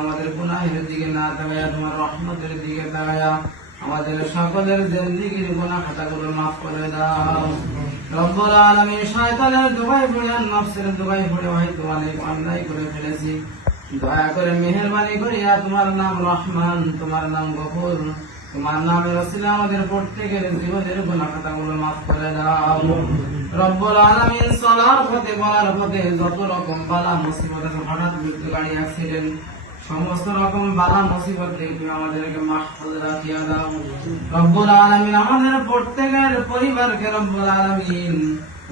আমাদের গুনাহের দিকে না তাকায়া তোমার রহমতের দিকে তাকায়া আমাদের সকলের জিন্দিগির গুনাহ খাতাগুলো মাফ করে দাও রব্বুল আলামিন শয়তানের দোগায় পড়ে নফসের দোগায় পড়ে হয়তো অনেক অন্যায় করে ফেলেছি দয়া করে মেহরবানি করিয়া তোমার নাম রহমান, তোমার নাম গফুর। তোমার নামের ওসিলা আমাদের প্রত্যেকের জীবনের মাফ করে দাও। রব্বুল আলামিন বলার যত রকম বালা মুসিবত হঠাৎ মৃত্যু গাড়ি অ্যাক্সিডেন্ট সমস্ত রকম বালা মুসিবত আমাদেরকে রাখিয়া দাও রব্বুল আলামিন আমাদের প্রত্যেকের পরিবারকে রব্বুল আলামিন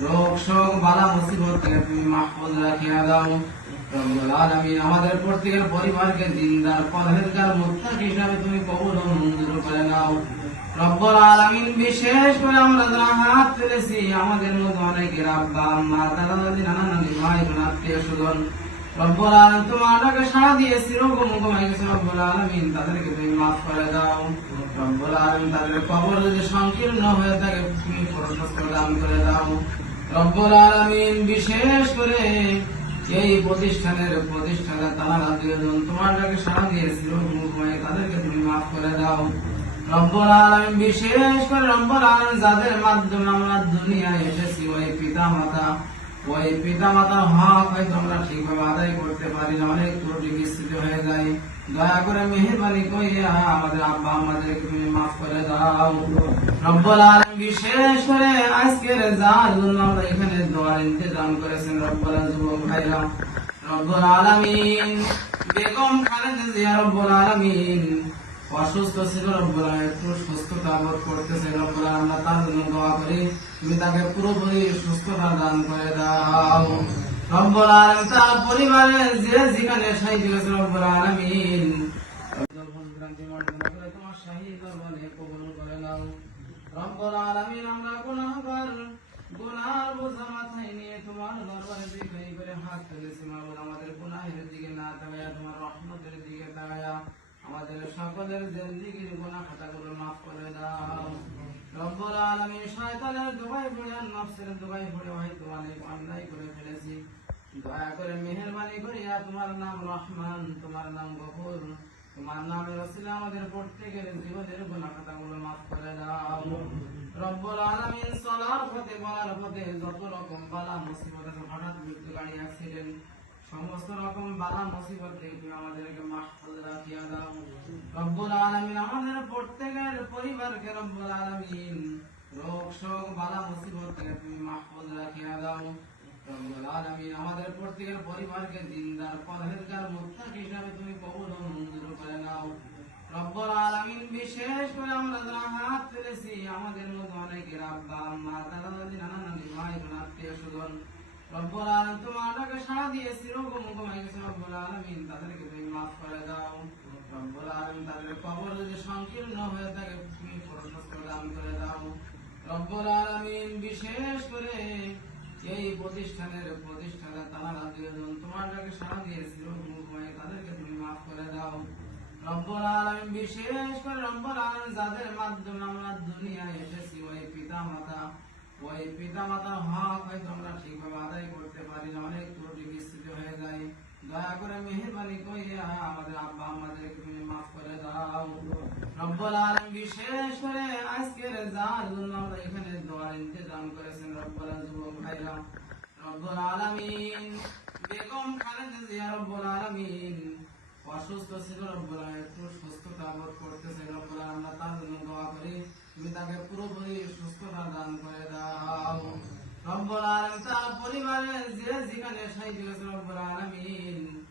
রোগ, শোক, বালা মুসিবত থেকে তুমি মাহফুজ রাখিয়া দাও। রব্বুল আলামিন আমাদের প্রত্যেকের পরিবারকে দিনদার, পরহেজগার, মুত্তাকি হিসাবে তুমি কবুল ও মঞ্জুর করে নাও সংকীর্ণ হয়ে থাকে করে দাও। রব্বুল বিশেষ করে এই প্রতিষ্ঠানের প্রতিষ্ঠাতা তারা তোমার তাদেরকে তুমি মাফ করে দাও। রব্বুল আলামিন বিশেষ করে রব্বুল আলামিন যাদের মাধ্যমে আমরা দুনিয়ায় এসেছি, ওই পিতা মাতা ওই পিতা মাতার হক হয়তো আমরা ঠিকভাবে আদায় করতে পারি না, অনেক ত্রুটি বিস্তৃত হয়ে যায়। দয়া করে মেহরবানি করিয়া আমাদের আব্বা আমাদেরকে তুমি মাফ করে দাও। রব্বুল আলামিন বিশেষ করে আজকের যার জন্য আমরা এখানে দোয়ার ইন্তজাম করেছেন রব্বুল যুবক ভাইরা। রব্বুল আলামিন, বেগম খালেদা জিয়া রব্বুল আলামিন অসুস্থ ছিল রব্বুল একটু সুস্থতা বোধ করতেছে রব্বুল আমরা তার জন্য দোয়া করি, তুমি তাকে পুরোপুরি সুস্থতা দান করে দাও। রব্বুল তার যে যেখানে তোমার শাহী করে নাও। নিয়ে তোমার হাত আমাদের গুনাহের দিকে না তাকায়া, তোমার রহমতের দিকে তাকায়া। আমাদের সকলের জিন্দিগির গুনাহ খাতাগুলো মাফ করে দাও। রব্বুল আলামিন শয়তানের দোগায় পড়ে নফসের দোগায় পড়ে হয়তো অনেক অন্যায় করে ফেলেছি। দয়া করে মেহরবানি করিয়া তোমার নাম রহমান, তোমার নাম গফুর, তোমার নামের ওসিলা আমাদের প্রত্যেকের জীবনের গুনাহ খাতাগুলো মাফ করে দাও। রব্বুল আলামিন চলার পথে, বলার পথে যত রকম বালা মুসিবত, হঠাৎ মৃত্যু গাড়ি অ্যাক্সিডেন্ট সমস্ত রকম বালা মুসিবত থেকে তুমি আমাদেরকে মাহফুজ রাখিয়া দাও। রব্বুল আলামিন আমাদের প্রত্যেকের পরিবারকে রব্বুল আলামিন রোগ, শোক বালা মুসিবত থেকে তুমি মাহফুজ রাখিয়া দাও রব্বুল আলামিন আমাদের প্রত্যেকের পরিবারকে দিনদার, পরহেজগার মুত্তাকি হিসাবে তুমি কবুল ও মঞ্জুর করে নাও। রব্বুল আলামিন বিশেষ করে আমরা যারা হাত তুলেছি, আমাদের মধ্যে অনেকের আব্বা, আম্মা, দাদা, দাদি, নানা, নানি, ভাই, বোন, আত্মীয় স্বজন রব্বুল আলামিন তোমার ডাকে সাড়া দিয়ে চিরকম হয়ে গেছে, রব্বুল আলামিন তাদেরকে তুমি মাফ করে দাও। রব্বুল আলামিন তাদের কবর যদি সংকীর্ণ হয়ে থাকে, তুমি প্রশস্ত দান করে দাও। রব্বুল আলামিন বিশেষ করে এই প্রতিষ্ঠানের প্রতিষ্ঠাতা তারা দুজন তোমার ডাকে সাড়া দিয়ে চিরকম হয়ে তাদেরকে তুমি মাফ করে দাও। রব্বুল আলামিন বিশেষ করে রব্বুল আলামিন যাদের মাধ্যমে আমরা দুনিয়ায় এসেছি, ওই পিতা মাতা ওই পিতা মাতার হক হয়তো আমরা ঠিকভাবে আদায় করতে পারি না, অনেক ত্রুটি বিস্তৃত হয়ে যায়। দয়া করে মেহরবানি করিয়া আমাদের আব্বা আমাদেরকে তুমি মাফ করে দাও। রব্বুল আলামিন বিশেষ করে আজকের যার জন্য আমরা এখানে দোয়ার ইন্তজাম করেছেন রব্বুল যুবক ভাইরা। রব্বুল আলামিন, বেগম খালেদা জিয়া রব্বুল আলামিন অসুস্থ ছিল, রব্বুল আলামিন একটু সুস্থতা বোধ করতেছে। রব্বুল আলামিন তার জন্য দোয়া করি, তুমি তাকে পুরোপুরি সুস্থতা দান করে রব্বুল আলামিন তার পরিবারের যে যেখানে সাইদুল রব্বুল আলামিন।